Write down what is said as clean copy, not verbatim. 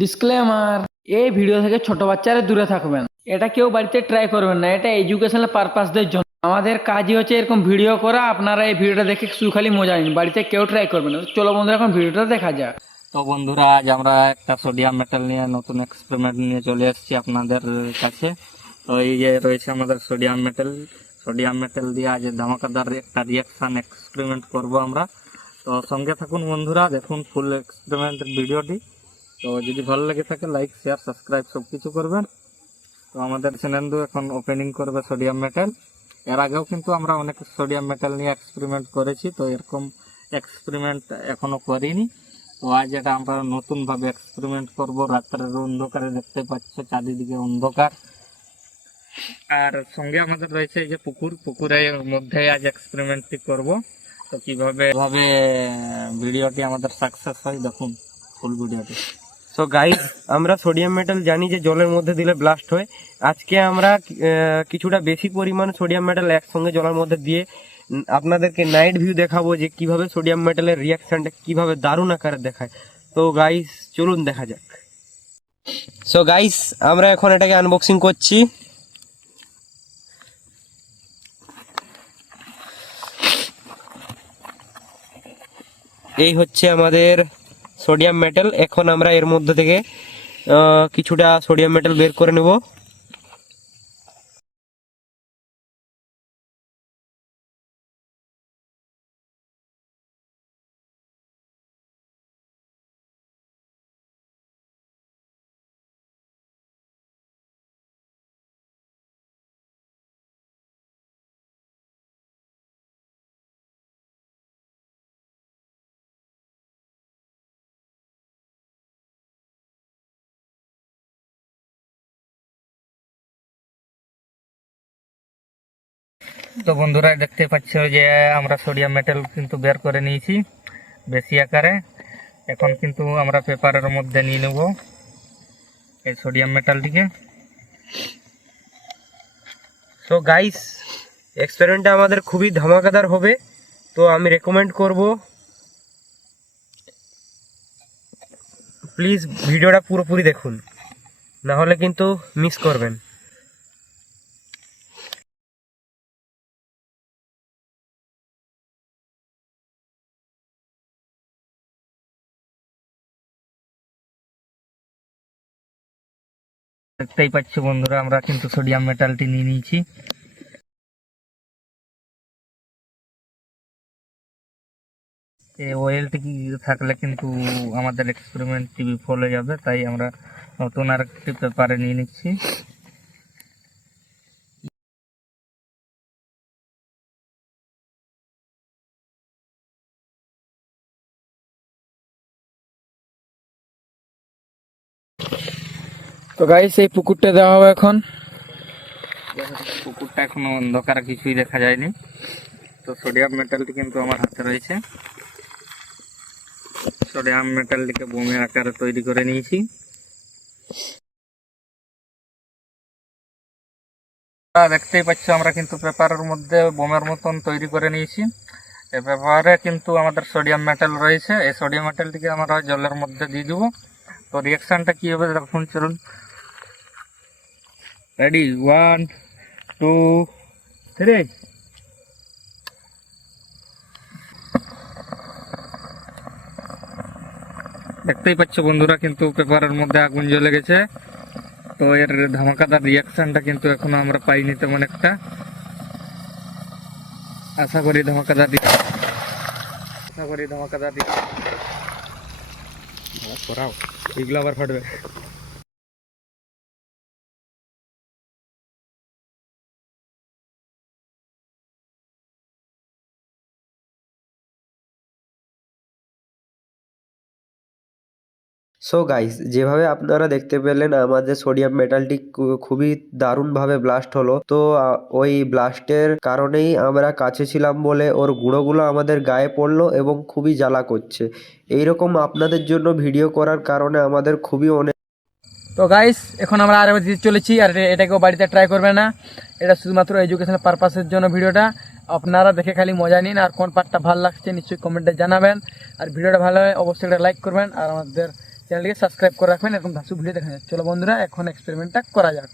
Disclaimer, এই video থেকে ছোট বাচ্চারা দূরে থাকবেন। এটা কেউ বাড়িতে ট্রাই করবেন না, এটা এডুকেশনাল পারপাসদের জন্য। আমাদের কাজই হচ্ছে এরকম ভিডিও করা। আপনারা এই ভিডিওটা দেখে খালি মজা নিন, বাড়িতে কেউ ট্রাই করবেন না। চলো বন্ধুরা, এখন ভিডিওটা দেখা যাক। তো বন্ধুরা, আজ আমরা একটা সোডিয়াম মেটাল নিয়ে নতুন এক্সপেরিমেন্ট নিয়ে চলে এসেছি আপনাদের কাছে। তো এই যে রয়েছে আমাদের সোডিয়াম মেটাল দিয়ে আজ ধামাকাদার একটা রিয়াকশন এক্সপেরিমেন্ট করব আমরা। তো সঙ্গে থাকুন বন্ধুরা, দেখুন ফুল এক্সপেরিমেন্টের ভিডিওটি। তো যদি ভালো লেগে থাকে লাইক, শেয়ার, সাবস্ক্রাইব সব কিছু করবেন। তো আমাদের সেনেন্দু এখন ওপেনিং করবে সোডিয়াম মেটাল। এর আগেও কিন্তু আমরা অনেক সোডিয়াম মেটাল নিয়ে এক্সপেরিমেন্ট করেছি, তো এরকম এক্সপেরিমেন্ট এখনো করিনি। তো আজ এটা আমরা নতুনভাবে এক্সপেরিমেন্ট করব। রাত্রের অন্ধকারে দেখতে পাচ্ছ চারিদিকে অন্ধকার। আর সঙ্গে আমাদের রয়েছে এই যে পুকুরের মধ্যে আজ এক্সপেরিমেন্টটি করব। তো কিভাবে ভিডিওটি আমাদের সাকসেস হয় দেখুন ফুল ভিডিওটি। সো গাইস, আমরা সোডিয়াম মেটাল জানি যে জলের মধ্যে দিলে ব্লাস্ট হয়। আজকে আমরা কিছুটা বেশি পরিমাণ সোডিয়াম মেটাল একসঙ্গে জলের মধ্যে দিয়ে আপনাদেরকে নাইট ভিউ দেখাবো যে কিভাবে সোডিয়াম মেটালের রিয়াকশনটা কিভাবে দারুণ আকারে দেখায়। তো গাইস চলুন দেখা যাক। সো গাইস, আমরা এখন এটাকে আনবক্সিং করছি। এই হচ্ছে আমাদের সোডিয়াম মেটাল। এখন আমরা এর মধ্যে থেকে কিছুটা সোডিয়াম মেটাল বের করে নেব। তো বন্ধুরা, দেখতে পাচ্ছ যে আমরা সোডিয়াম মেটাল কিন্তু বের করে নিয়েছি বেশি আকারে। এখন কিন্তু আমরা পেপারের মধ্যে নিয়ে নেব এই সোডিয়াম মেটালটিকে। সো গাইস, এক্সপেরিমেন্টটা আমাদের খুবই ধামাকাদার হবে। তো আমি রেকমেন্ড করব প্লিজ ভিডিওটা পুরোপুরি দেখুন, না হলে কিন্তু মিস করবেন। দেখতেই পাচ্ছ বন্ধুরা, আমরা কিন্তু সোডিয়াম মেটালটি নিয়ে নিয়েছি। এই অয়েলটি থাকলে কিন্তু আমাদের এক্সপেরিমেন্টটি বিফল হয়ে যাবে, তাই আমরা নতুন আর একটি পেপারে নিয়ে নিচ্ছি। তো গাইস, এই পুকুরটা দেওয়া হবে এখন। পুকুরটা এখনো অন্ধকার, কিছুই দেখা যায়নি। তো সোডিয়াম মেটালটি কিন্তু আমার হাতে রয়েছে। সোডিয়াম মেটালটিকে বোমের আকারে তৈরি করে নিয়েছি। দেখতেই পাচ্ছ, আমরা কিন্তু পেপারের মধ্যে বোমের মতন তৈরি করে নিয়েছি। এই পেপারে কিন্তু আমাদের সোডিয়াম মেটাল রয়েছে। এই সোডিয়াম মেটালটিকে আমরা জলের মধ্যে দিয়ে দেবো। তো রিয়াকশনটা কি হবে দেখুন, চলুন। রেডি, 1 2 3। দেখতেই পাচ্ছ বন্ধুরা, কিন্তু পেপারের মধ্যে আগুন জ্বলে গেছে। তো এর ধামাকাদার রিয়াকশনটা কিন্তু এখনো আমরা পাইনি তেমন একটা। আশা করি ধামাকাদার করাও, এগুলো আবার ফাটবে। সো গাইস, যেভাবে আপনারা দেখতে পেলেন আমাদের সোডিয়াম মেটালটি খুবই দারুণভাবে ব্লাস্ট হলো। তো ওই ব্লাস্টের কারণেই আমরা কাছে ছিলাম বলে ওর গুঁড়োগুলো আমাদের গায়ে পড়লো এবং খুবই জ্বালা করছে। এইরকম আপনাদের জন্য ভিডিও করার কারণে আমাদের খুবই অনেক। তো গাইস, এখন আমরা আরও দিতে চলেছি, আর এটাকেও বাড়িতে ট্রাই করবে না। এটা শুধুমাত্র এডুকেশনাল পারপাসের জন্য ভিডিওটা। আপনারা দেখে খালি মজা নিন, আর কোন পার্টটা ভালো লাগছে নিশ্চয়ই কমেন্টে জানাবেন। আর ভিডিওটা ভালো হয় অবশ্যই একটা লাইক করবেন, আর আমাদের চ্যানেলটিকে সাবস্ক্রাইব করে রাখবেন এরকম ধাসু ভিডিও দেখা যায়। চলো বন্ধুরা, এখন এক্সপেরিমেন্টটা করা যাক।